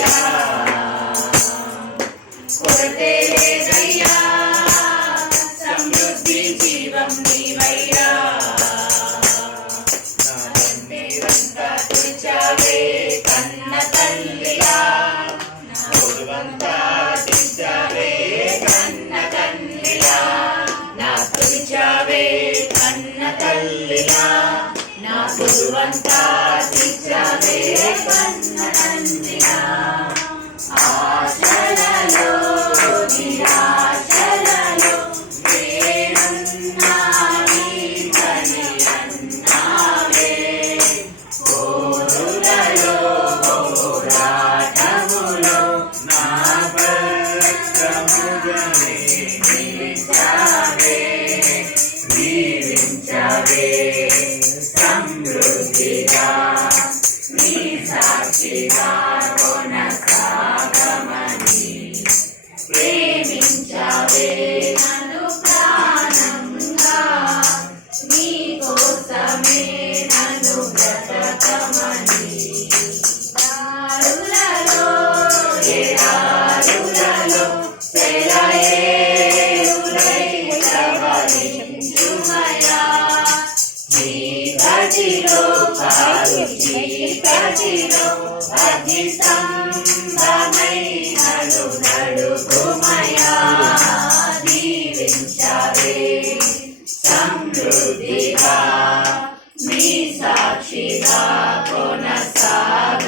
లేదయ్యా, కొరతే లేదయ్యా, సమృద్ధి జీవం నీవయ్యా. నా తండ్రివంతా తుడిచావే కన్న తల్లిగా, నా ఒడువంతా తుడిచావే కన్న తల్లిగా, నా తుడిచావే కన్న తల్లిగా, నా ఒడువంతా తుడిచావే కన్న తల్లిగా. ఆశలలో నిరాశలలో నేనున్నా నీకని అన్నావే, పోరులలో పోరాటములో నా పక్షముగానే నిలిచావే, దీవించావే సమృద్ధిగా, నీ సాక్షిగా కొనసాగమని ప్రేమించావే నన్ను ప్రాణంగా, నీ కోసమే నన్ను బ్రతకమని. దారులలో ఎడారులలో సెలయేరులై ప్రవహించుమయా, చీకటిలో కారు చీకటిలో అగ్ని స్తంభమై నన్ను నడుపుమయా, దీవించావే సమృద్ధిగా, నీ సాక్షిగా కొనసాగమని